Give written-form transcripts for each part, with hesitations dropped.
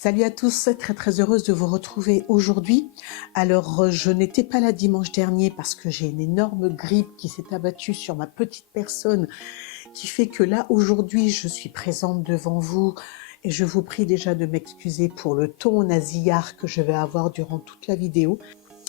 Salut à tous, très heureuse de vous retrouver aujourd'hui. Alors, je n'étais pas là dimanche dernier parce que j'ai une énorme grippe qui s'est abattue sur ma petite personne, qui fait que là, aujourd'hui, je suis présente devant vous et je vous prie déjà de m'excuser pour le ton nasillard que je vais avoir durant toute la vidéo.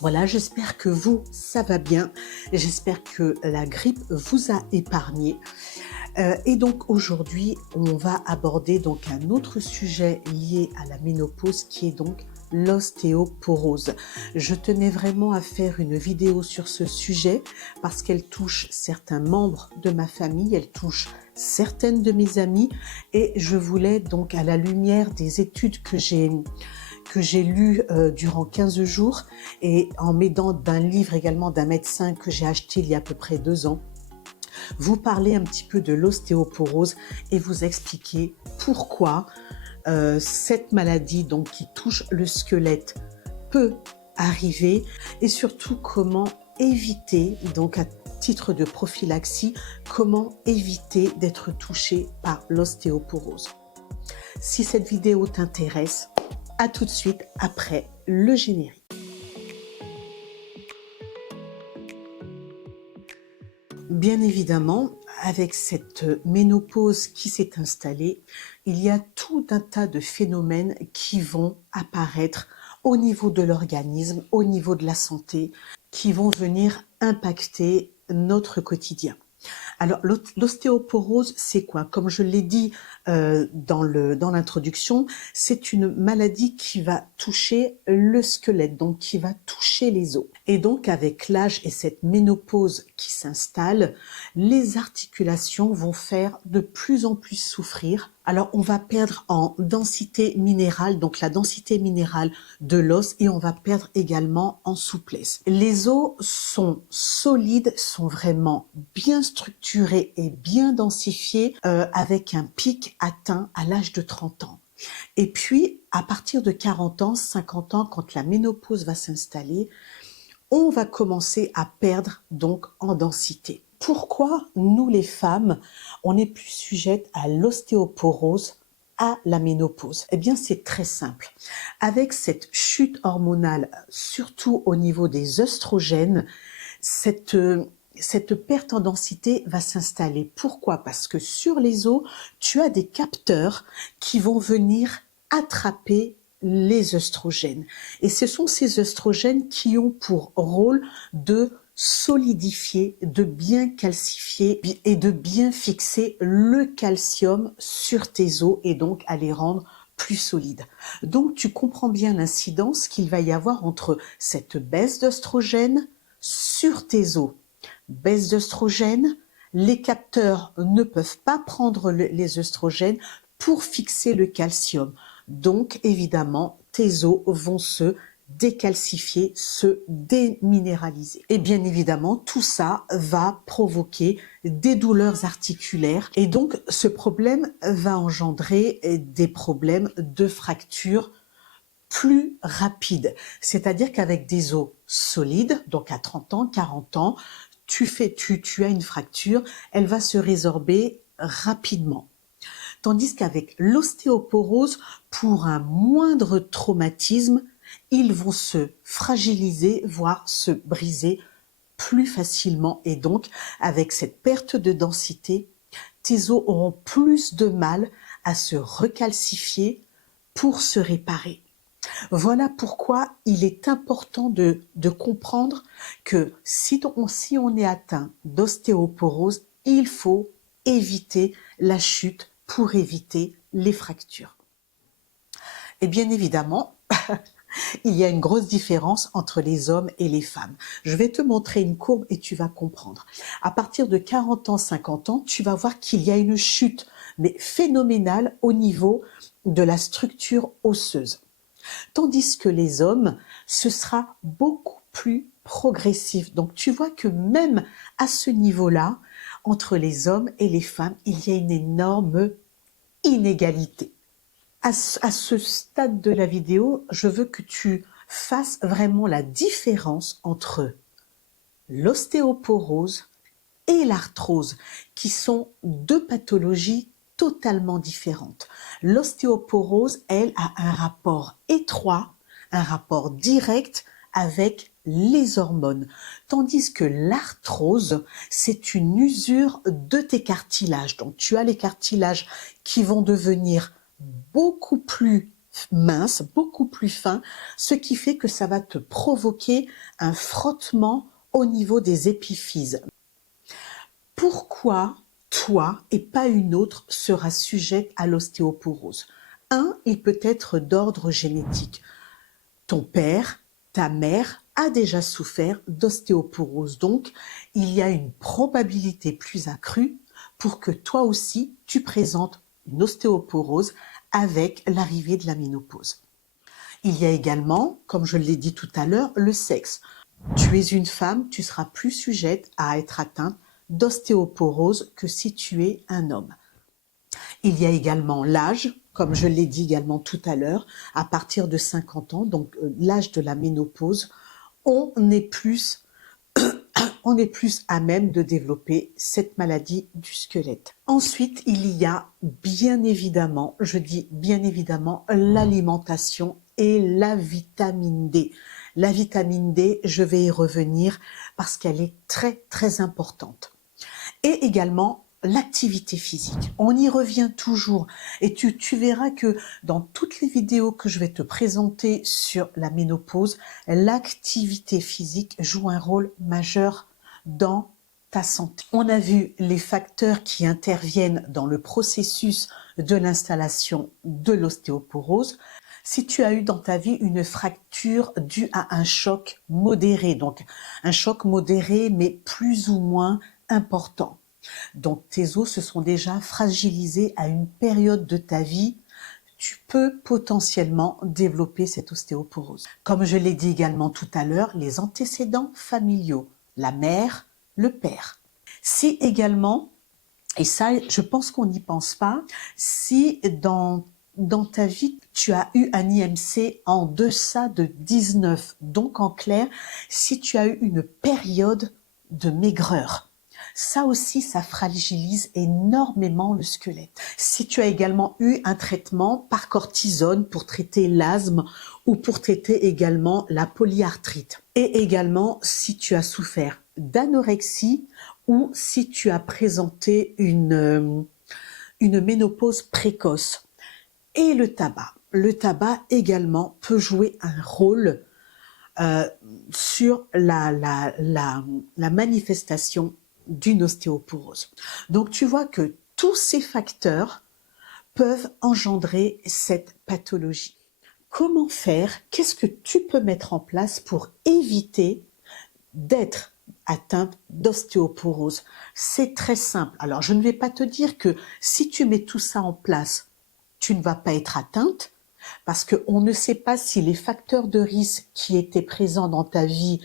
Voilà, j'espère que vous, ça va bien. J'espère que la grippe vous a épargné. Et donc aujourd'hui, on va aborder donc un autre sujet lié à la ménopause qui est donc l'ostéoporose. Je tenais vraiment à faire une vidéo sur ce sujet parce qu'elle touche certains membres de ma famille, elle touche certaines de mes amies et je voulais donc à la lumière des études que j'ai lues durant 15 jours et en m'aidant d'un livre également d'un médecin que j'ai acheté il y a à peu près 2 ans, vous parler un petit peu de l'ostéoporose et vous expliquer pourquoi cette maladie donc qui touche le squelette peut arriver et surtout comment éviter, donc à titre de prophylaxie, comment éviter d'être touché par l'ostéoporose. Si cette vidéo t'intéresse, à tout de suite après le générique. Bien évidemment, avec cette ménopause qui s'est installée, il y a tout un tas de phénomènes qui vont apparaître au niveau de l'organisme, au niveau de la santé, qui vont venir impacter notre quotidien. Alors, l'ostéoporose, c'est quoi? Comme je l'ai dit dans l'introduction, c'est une maladie qui va toucher le squelette, donc qui va toucher les os. Et donc, avec l'âge et cette ménopause qui s'installe, les articulations vont faire de plus en plus souffrir. Alors, on va perdre en densité minérale, donc la densité minérale de l'os, et on va perdre également en souplesse. Les os sont solides, sont vraiment bien structurés et bien densifiés, avec un pic atteint à l'âge de 30 ans. Et puis, à partir de 40 ans, 50 ans, quand la ménopause va s'installer, on va commencer à perdre donc en densité. Pourquoi nous les femmes, on est plus sujettes à l'ostéoporose, à la ménopause? Eh bien, c'est très simple. Avec cette chute hormonale, surtout au niveau des œstrogènes, cette perte en densité va s'installer. Pourquoi? Parce que sur les os, tu as des capteurs qui vont venir attraper les œstrogènes. Et ce sont ces œstrogènes qui ont pour rôle de solidifier, de bien calcifier et de bien fixer le calcium sur tes os et donc à les rendre plus solides. Donc tu comprends bien l'incidence qu'il va y avoir entre cette baisse d'œstrogène sur tes os. Baisse d'œstrogène, les capteurs ne peuvent pas prendre les œstrogènes pour fixer le calcium. Donc, évidemment, tes os vont se décalcifier, se déminéraliser. Et bien évidemment, tout ça va provoquer des douleurs articulaires. Et donc, ce problème va engendrer des problèmes de fracture plus rapides. C'est-à-dire qu'avec des os solides, donc à 30 ans, 40 ans, tu as une fracture, elle va se résorber rapidement. Tandis qu'avec l'ostéoporose, pour un moindre traumatisme, ils vont se fragiliser, voire se briser plus facilement. Et donc, avec cette perte de densité, tes os auront plus de mal à se recalcifier pour se réparer. Voilà pourquoi il est important de comprendre que si on est atteint d'ostéoporose, il faut éviter la chute pour éviter les fractures. Et bien évidemment, il y a une grosse différence entre les hommes et les femmes. Je vais te montrer une courbe et tu vas comprendre. À partir de 40 ans, 50 ans, tu vas voir qu'il y a une chute, mais phénoménale au niveau de la structure osseuse. Tandis que les hommes, ce sera beaucoup plus progressif. Donc tu vois que même à ce niveau-là, entre les hommes et les femmes, il y a une énorme inégalité. À ce stade de la vidéo, je veux que tu fasses vraiment la différence entre l'ostéoporose et l'arthrose, qui sont deux pathologies totalement différente. L'ostéoporose, elle, a un rapport étroit, un rapport direct avec les hormones, tandis que l'arthrose, c'est une usure de tes cartilages. Donc tu as les cartilages qui vont devenir beaucoup plus minces, beaucoup plus fins, ce qui fait que ça va te provoquer un frottement au niveau des épiphyses. Pourquoi toi et pas une autre sera sujette à l'ostéoporose? Un, il peut être d'ordre génétique. Ton père, ta mère a déjà souffert d'ostéoporose, donc il y a une probabilité plus accrue pour que toi aussi tu présentes une ostéoporose avec l'arrivée de la ménopause. Il y a également, comme je l'ai dit tout à l'heure, le sexe. Tu es une femme, tu seras plus sujette à être atteinte d'ostéoporose que si tu es un homme. Il y a également l'âge, comme je l'ai dit également tout à l'heure, à partir de 50 ans, donc l'âge de la ménopause, on est plus à même de développer cette maladie du squelette. Ensuite, il y a bien évidemment, je dis bien évidemment, l'alimentation et la vitamine D. La vitamine D, je vais y revenir parce qu'elle est très très importante. Et également l'activité physique. On y revient toujours et tu verras que dans toutes les vidéos que je vais te présenter sur la ménopause, l'activité physique joue un rôle majeur dans ta santé. On a vu les facteurs qui interviennent dans le processus de l'installation de l'ostéoporose. Si tu as eu dans ta vie une fracture due à un choc modéré, donc un choc modéré mais plus ou moins important. Donc tes os se sont déjà fragilisés à une période de ta vie, tu peux potentiellement développer cette ostéoporose. Comme je l'ai dit également tout à l'heure, les antécédents familiaux, la mère, le père. Si également, et ça je pense qu'on n'y pense pas, si dans ta vie, tu as eu un IMC en deçà de 19, donc en clair, si tu as eu une période de maigreur, ça aussi, ça fragilise énormément le squelette. Si tu as également eu un traitement par cortisone pour traiter l'asthme ou pour traiter également la polyarthrite. Et également, si tu as souffert d'anorexie ou si tu as présenté une ménopause précoce. Et le tabac. Le tabac également peut jouer un rôle sur la manifestation d'une ostéoporose. Donc tu vois que tous ces facteurs peuvent engendrer cette pathologie. Comment faire? Qu'est-ce que tu peux mettre en place pour éviter d'être atteinte d'ostéoporose? C'est très simple. Alors je ne vais pas te dire que si tu mets tout ça en place, tu ne vas pas être atteinte, parce qu'on ne sait pas si les facteurs de risque qui étaient présents dans ta vie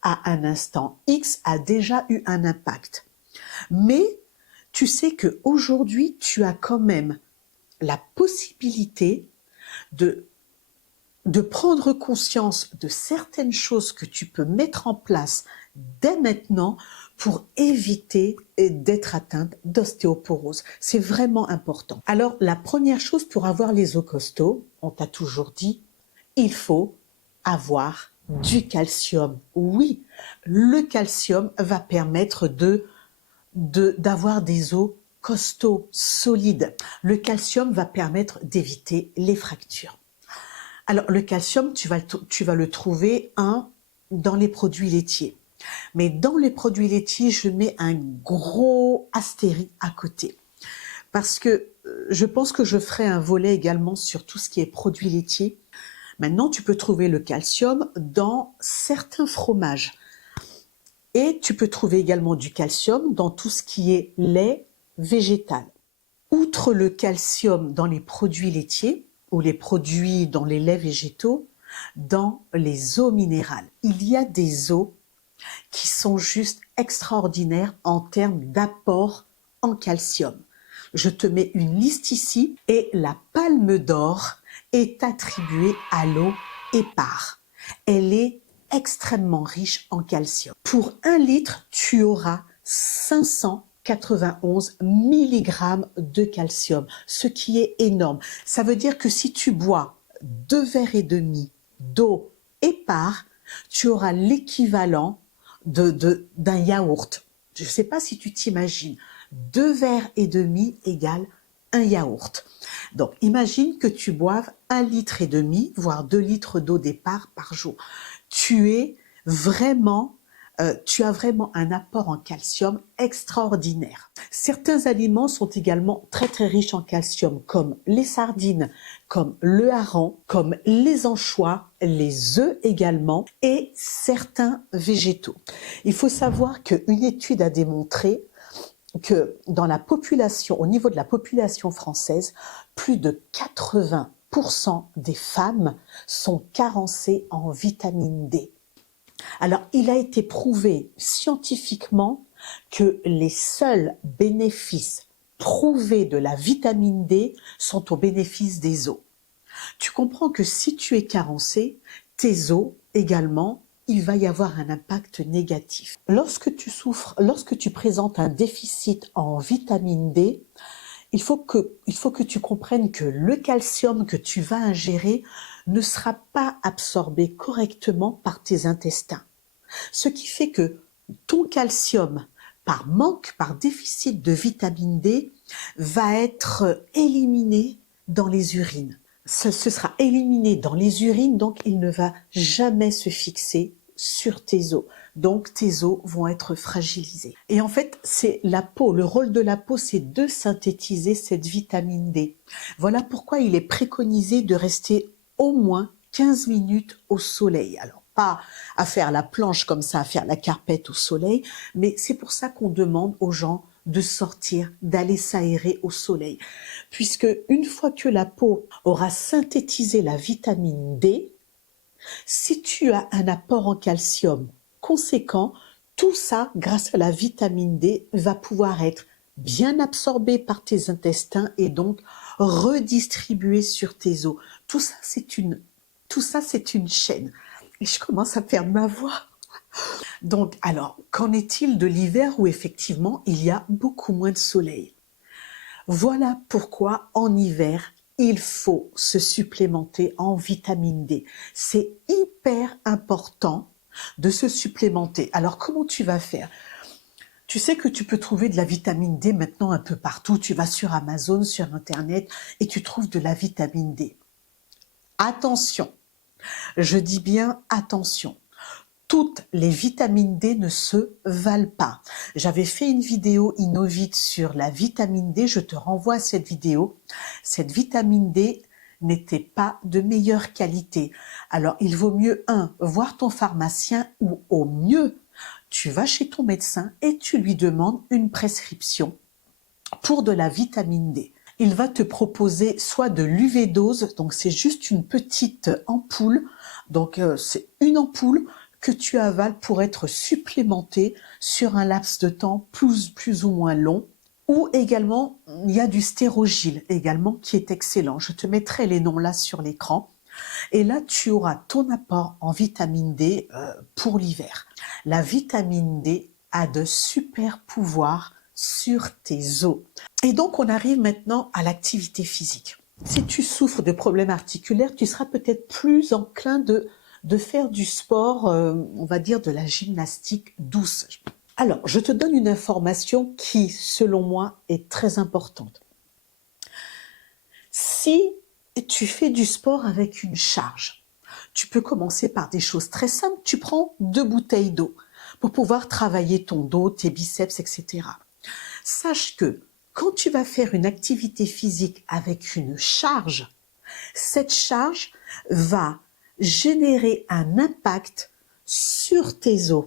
à un instant X a déjà eu un impact. Mais tu sais qu'aujourd'hui, tu as quand même la possibilité de prendre conscience de certaines choses que tu peux mettre en place dès maintenant pour éviter d'être atteinte d'ostéoporose. C'est vraiment important. Alors, la première chose pour avoir les os costauds, on t'a toujours dit, il faut avoir du calcium. Oui, le calcium va permettre d'avoir des os costauds, solides. Le calcium va permettre d'éviter les fractures. Alors, le calcium, tu vas le trouver dans les produits laitiers. Mais dans les produits laitiers, je mets un gros astérisque à côté. Parce que je pense que je ferai un volet également sur tout ce qui est produits laitiers. Maintenant, tu peux trouver le calcium dans certains fromages. Et tu peux trouver également du calcium dans tout ce qui est lait végétal. Outre le calcium dans les produits laitiers ou les produits dans les laits végétaux, dans les eaux minérales, il y a des eaux qui sont juste extraordinaires en termes d'apport en calcium. Je te mets une liste ici et la palme d'or est attribuée à l'eau Épar. Elle est extrêmement riche en calcium. Pour 1 litre, tu auras 500 91 mg de calcium, ce qui est énorme. Ça veut dire que si tu bois 2,5 verres d'eau épars, tu auras l'équivalent d'un yaourt. Je ne sais pas si tu t'imagines. 2,5 verres égale un yaourt. Donc, imagine que tu boives 1,5 litre, voire 2 litres d'eau départ par jour. Tu as vraiment un apport en calcium extraordinaire. Certains aliments sont également très très riches en calcium, comme les sardines, comme le hareng, comme les anchois, les œufs également, et certains végétaux. Il faut savoir qu'une étude a démontré que dans la population, au niveau de la population française, plus de 80% des femmes sont carencées en vitamine D. Alors, il a été prouvé scientifiquement que les seuls bénéfices prouvés de la vitamine D sont au bénéfice des os. Tu comprends que si tu es carencé, tes os également, il va y avoir un impact négatif. Lorsque tu présentes un déficit en vitamine D, il faut que tu comprennes que le calcium que tu vas ingérer ne sera pas absorbé correctement par tes intestins. Ce qui fait que ton calcium, par manque, par déficit de vitamine D, va être éliminé dans les urines. Ce sera éliminé dans les urines, donc il ne va jamais se fixer sur tes os. Donc tes os vont être fragilisés. Et en fait, c'est la peau, le rôle de la peau, c'est de synthétiser cette vitamine D. Voilà pourquoi il est préconisé de rester au moins 15 minutes au soleil. Alors, pas à faire la planche comme ça, à faire la carpette au soleil, mais c'est pour ça qu'on demande aux gens de sortir, d'aller s'aérer au soleil. Puisque une fois que la peau aura synthétisé la vitamine D, si tu as un apport en calcium conséquent, tout ça, grâce à la vitamine D, va pouvoir être bien absorbé par tes intestins et donc redistribué sur tes os. Tout ça, c'est une chaîne. Et je commence à perdre ma voix. Donc, alors, qu'en est-il de l'hiver où effectivement il y a beaucoup moins de soleil? Voilà pourquoi en hiver, il faut se supplémenter en vitamine D. C'est hyper important de se supplémenter. Alors, comment tu vas faire? Tu sais que tu peux trouver de la vitamine D maintenant un peu partout. Tu vas sur Amazon, sur Internet et tu trouves de la vitamine D. Attention, je dis bien attention. Toutes les vitamines D ne se valent pas. J'avais fait une vidéo Innovite sur la vitamine D, je te renvoie à cette vidéo. Cette vitamine D n'était pas de meilleure qualité. Alors, il vaut mieux, voir ton pharmacien ou au mieux, tu vas chez ton médecin et tu lui demandes une prescription pour de la vitamine D. Il va te proposer soit de l'UV-dose, donc c'est juste une petite ampoule, donc c'est une ampoule que tu avales pour être supplémenté sur un laps de temps plus ou moins long. Ou également, il y a du stérogile également qui est excellent. Je te mettrai les noms là sur l'écran. Et là, tu auras ton apport en vitamine D pour l'hiver. La vitamine D a de super pouvoirs sur tes os. Et donc, on arrive maintenant à l'activité physique. Si tu souffres de problèmes articulaires, tu seras peut-être plus enclin de faire du sport, on va dire de la gymnastique douce. Alors, je te donne une information qui, selon moi, est très importante. Si tu fais du sport avec une charge, tu peux commencer par des choses très simples. Tu prends 2 bouteilles d'eau pour pouvoir travailler ton dos, tes biceps, etc. Sache que quand tu vas faire une activité physique avec une charge, cette charge va générer un impact sur tes os.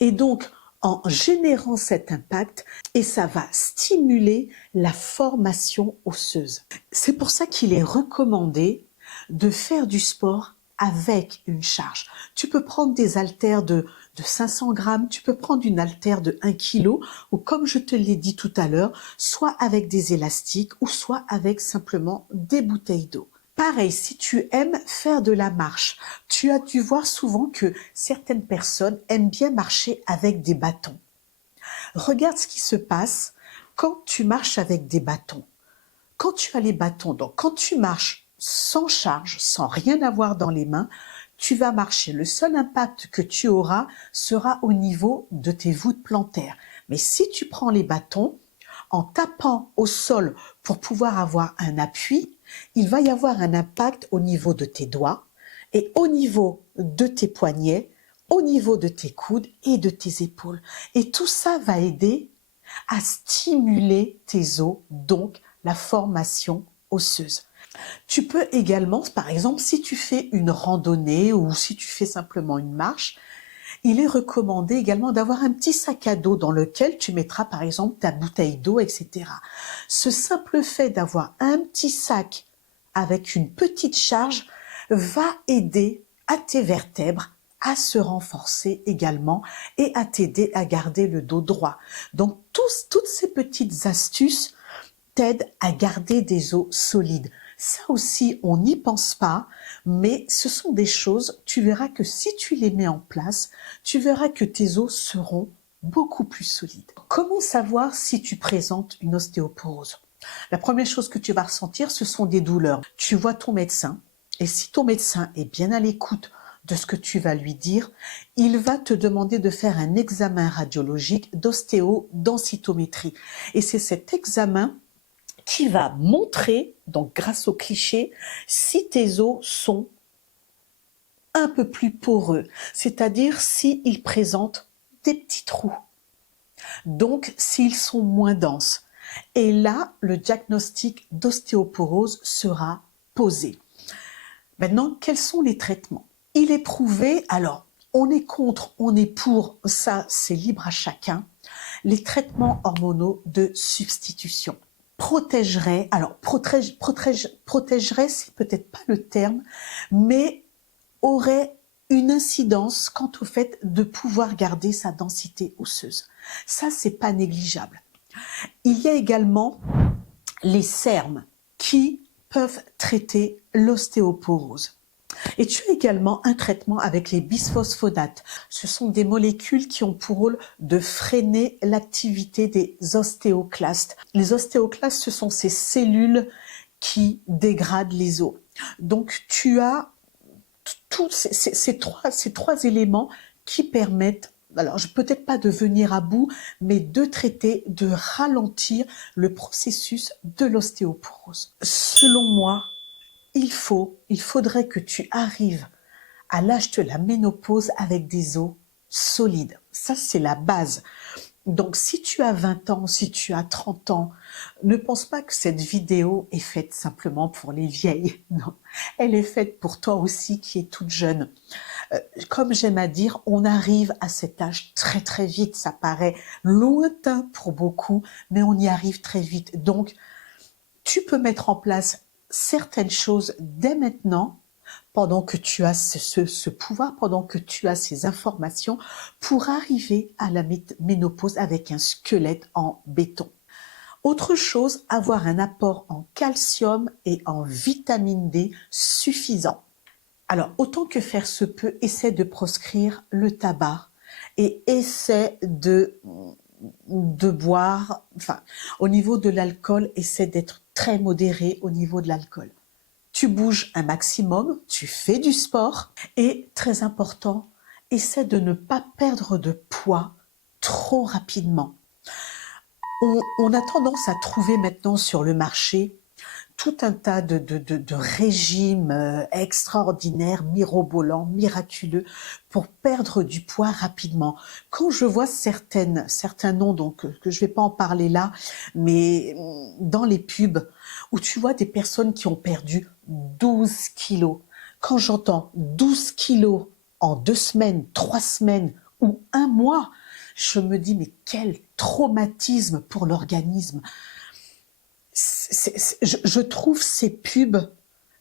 Et donc, en générant cet impact, et ça va stimuler la formation osseuse. C'est pour ça qu'il est recommandé de faire du sport avec une charge. Tu peux prendre des haltères de 500 grammes, tu peux prendre une haltère de 1 kg, ou comme je te l'ai dit tout à l'heure, soit avec des élastiques, ou soit avec simplement des bouteilles d'eau. Pareil, si tu aimes faire de la marche, tu as dû voir souvent que certaines personnes aiment bien marcher avec des bâtons. Regarde ce qui se passe quand tu marches avec des bâtons. Quand tu as les bâtons, donc quand tu marches sans charge, sans rien avoir dans les mains, tu vas marcher. Le seul impact que tu auras sera au niveau de tes voûtes plantaires. Mais si tu prends les bâtons, en tapant au sol pour pouvoir avoir un appui, il va y avoir un impact au niveau de tes doigts et au niveau de tes poignets, au niveau de tes coudes et de tes épaules. Et tout ça va aider à stimuler tes os, donc la formation osseuse. Tu peux également, par exemple, si tu fais une randonnée ou si tu fais simplement une marche, il est recommandé également d'avoir un petit sac à dos dans lequel tu mettras par exemple ta bouteille d'eau, etc. Ce simple fait d'avoir un petit sac avec une petite charge va aider à tes vertèbres à se renforcer également et à t'aider à garder le dos droit. Donc toutes ces petites astuces t'aident à garder des os solides. Ça aussi, on n'y pense pas, mais ce sont des choses, tu verras que si tu les mets en place, tu verras que tes os seront beaucoup plus solides. Comment savoir si tu présentes une ostéoporose? La première chose que tu vas ressentir, ce sont des douleurs. Tu vois ton médecin, et si ton médecin est bien à l'écoute de ce que tu vas lui dire, il va te demander de faire un examen radiologique d'ostéodensitométrie. Et c'est cet examen qui va montrer, donc grâce au cliché, si tes os sont un peu plus poreux, c'est-à-dire s'ils présentent des petits trous, donc s'ils sont moins denses. Et là, le diagnostic d'ostéoporose sera posé. Maintenant, quels sont les traitements? Il est prouvé, alors on est contre, on est pour, ça c'est libre à chacun, les traitements hormonaux de substitution protégerait, alors protégerait, c'est peut-être pas le terme, mais aurait une incidence quant au fait de pouvoir garder sa densité osseuse. Ça, c'est pas négligeable. Il y a également les SERM qui peuvent traiter l'ostéoporose. Et tu as également un traitement avec les bisphosphonates. Ce sont des molécules qui ont pour rôle de freiner l'activité des ostéoclastes. Les ostéoclastes, ce sont ces cellules qui dégradent les os. Donc tu as tous ces trois éléments qui permettent, alors peut-être pas de venir à bout, mais de traiter, de ralentir le processus de l'ostéoporose. Selon moi, il faudrait que tu arrives à l'âge de la ménopause avec des os solides. Ça, c'est la base. Donc, si tu as 20 ans, si tu as 30 ans, ne pense pas que cette vidéo est faite simplement pour les vieilles. Non, elle est faite pour toi aussi qui es toute jeune. Comme j'aime à dire, on arrive à cet âge très très vite. Ça paraît lointain pour beaucoup, mais on y arrive très vite. Donc, tu peux mettre en place certaines choses dès maintenant, pendant que tu as ce pouvoir, pendant que tu as ces informations, pour arriver à la ménopause avec un squelette en béton. Autre chose, avoir un apport en calcium et en vitamine D suffisant. Alors, autant que faire se peut, essaie de proscrire le tabac et essaie de boire, enfin, au niveau de l'alcool, essaie d'être très modéré au niveau de l'alcool. Tu bouges un maximum, tu fais du sport et, très important, essaie de ne pas perdre de poids trop rapidement. On a tendance à trouver maintenant sur le marché tout un tas de régimes extraordinaires, mirobolants, miraculeux pour perdre du poids rapidement. Quand je vois certains noms, donc que je vais pas en parler là, mais dans les pubs, où tu vois des personnes qui ont perdu 12 kilos. Quand j'entends 12 kilos en 2 semaines, 3 semaines ou 1 mois, je me dis mais quel traumatisme pour l'organisme. Je trouve ces pubs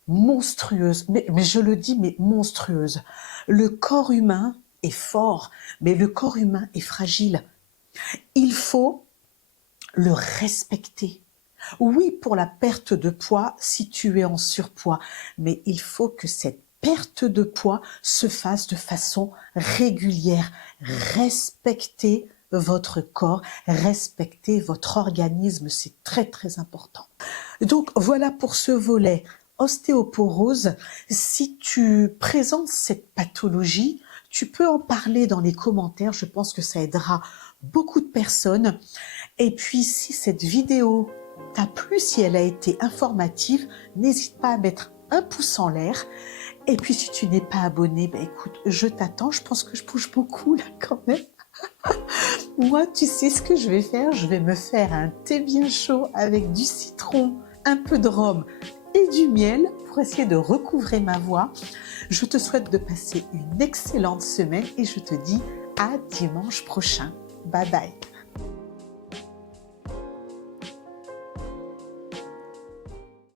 monstrueuses, mais je le dis, mais monstrueuses. Le corps humain est fort, mais le corps humain est fragile. Il faut le respecter. Oui, pour la perte de poids, si tu es en surpoids, mais il faut que cette perte de poids se fasse de façon régulière. Respecter votre corps, respectez votre organisme, c'est très très important. Donc voilà pour ce volet ostéoporose. Si tu présentes cette pathologie, tu peux en parler dans les commentaires, je pense que ça aidera beaucoup de personnes. Et puis si cette vidéo t'a plu, si elle a été informative, n'hésite pas à mettre un pouce en l'air. Et puis si tu n'es pas abonné, ben écoute, je t'attends, je pense que je bouge beaucoup là quand même. Moi, tu sais ce que je vais faire? Je vais me faire un thé bien chaud avec du citron, un peu de rhum et du miel pour essayer de recouvrer ma voix. Je te souhaite de passer une excellente semaine et je te dis à dimanche prochain. Bye bye.